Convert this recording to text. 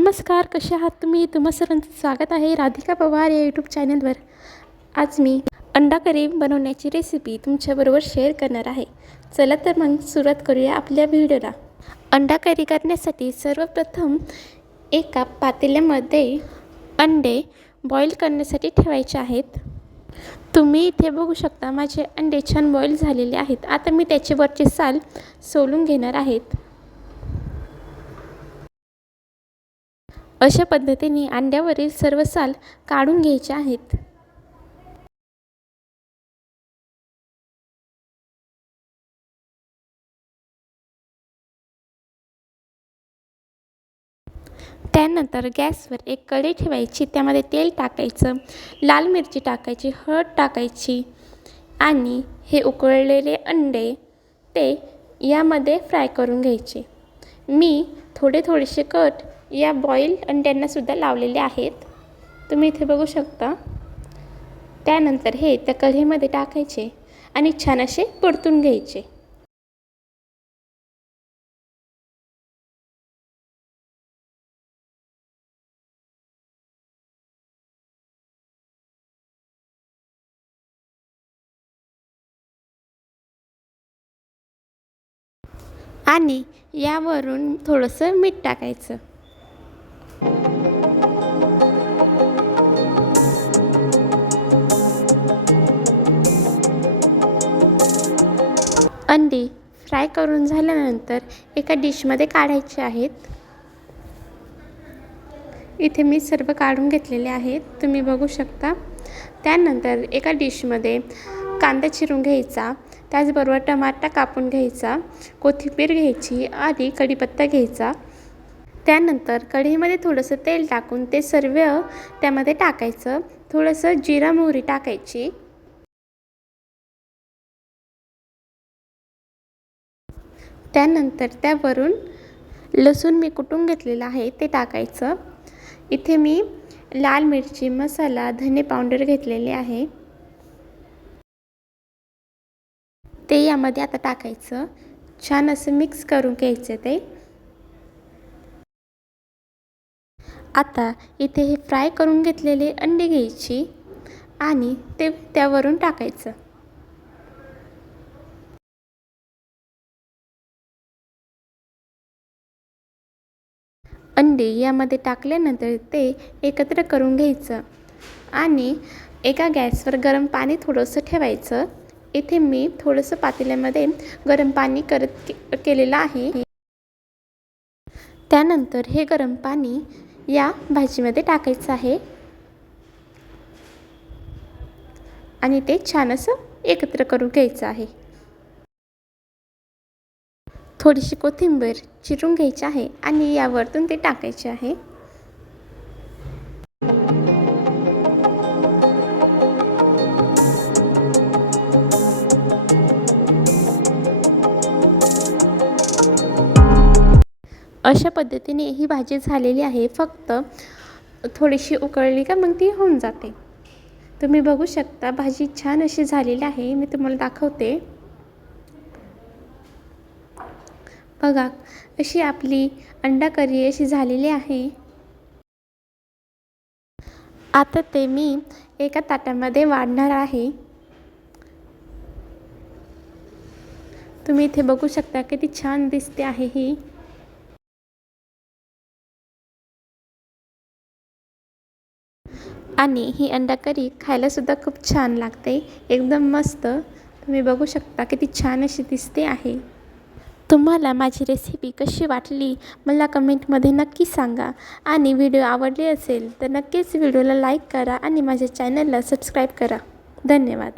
नमस्कार कसे आहात तुम्ही? तुम्हा सर्वांचं स्वागत आहे राधिका पवार या यूट्यूब चॅनलवर आज मी अंडा करी बनवण्याची रेसिपी तुमच्याबरोबर शेअर करणार आहे. चला तर मग सुरुवात करूया आपल्या व्हिडिओला अंडा करी करण्यासाठी सर्वप्रथम एका पातेल्यामध्ये अंडे बॉईल करण्यासाठी ठेवायचे आहेत. तुम्ही इथे बघू शकता माझे अंडे छान बॉईल झालेले आहेत. आता मी त्याचे वरचे साल सोलून घेणार आहेत. अशा पद्धतीने अंड्यावरील सर्व साल काढून घ्यायचे आहेत. त्यानंतर गॅसवर एक कढई ठेवायची त्यामध्ये तेल टाकायचं लाल मिरची टाकायची हळद टाकायची आणि हे उकळलेले अंडे ते यामध्ये फ्राय करून घ्यायचे. मी थोडे थोडेसे कट या बॉईल अंड्यांनासुद्धा लावलेले आहेत. तुम्ही इथे बघू शकता. त्यानंतर हे त्या कढईमध्ये टाकायचे आणि छान असे परतून घ्यायचे. आणि यावरून थोडंसं मीठ टाकायचं. अंडी फ्राय करून झाल्यानंतर एका डिशमध्ये काढायचे आहेत. इथे मी सर्व काढून घेतलेले आहेत. तुम्ही बघू शकता. त्यानंतर एका डिशमध्ये कांदा चिरून घ्यायचा. त्याचबरोबर टमाटा कापून घ्यायचा. कोथिंबीर घ्यायची आणि कढीपत्ता घ्यायचा. त्यानंतर कढईमध्ये थोडंसं तेल टाकून ते सर्व त्यामध्ये टाकायचं. थोडंसं जिरा मोहरी टाकायची. त्यानंतर त्यावरून लसूण मी कुटून घेतलेलं आहे ते टाकायचं. इथे मी लाल मिरची मसाला धने पावडर घेतलेले आहे. ते यामध्ये आता टाकायचं. छान असं मिक्स करून घ्यायचं ते. आता इथे हे फ्राय करून घेतलेले अंडे घ्यायची आणि ते त्यावरून टाकायचं. अंडे यामध्ये टाकल्यानंतर ते एकत्र करून घ्यायचं. आणि एका गॅसवर गरम पाणी थोडंसं ठेवायचं. इथे मी थोडंसं पातेल्यामध्ये गरम पाणी करत के केलेलं आहे. त्यानंतर हे गरम पाणी या भाजीमध्ये टाकायचं आहे. आणि ते छान असं एकत्र करून घ्यायचं आहे. थोडीशी कोथिंबीर चिरून घ्यायची आहे आणि यावरतून ते टाकायचे आहे. अशा पद्धतीने ही भाजी झालेली आहे. फक्त थोडीशी उकळली का मग ती होऊन जाते. तुम्ही बघू शकता भाजी छान अशी झालेली आहे. मी तुम्हाला दाखवते. बघा अशी आपली अंडा करी अशी झालेली आहे. आता ते मी एका ताटामध्ये वाढणार आहे. तुम्ही इथे बघू शकता किती छान दिसते आहे ही. आणि ही अंडा करी खायलासुद्धा खूप छान लागते. एकदम मस्त. तुम्ही बघू शकता किती छान अशी दिसते आहे. तुम्हाला माझी रेसिपी कशी वाटली मला कमेंटमध्ये नक्की सांगा. आणि व्हिडिओ आवडले असेल तर नक्कीच व्हिडिओला लाईक करा आणि माझ्या चॅनलला सबस्क्राईब करा. धन्यवाद.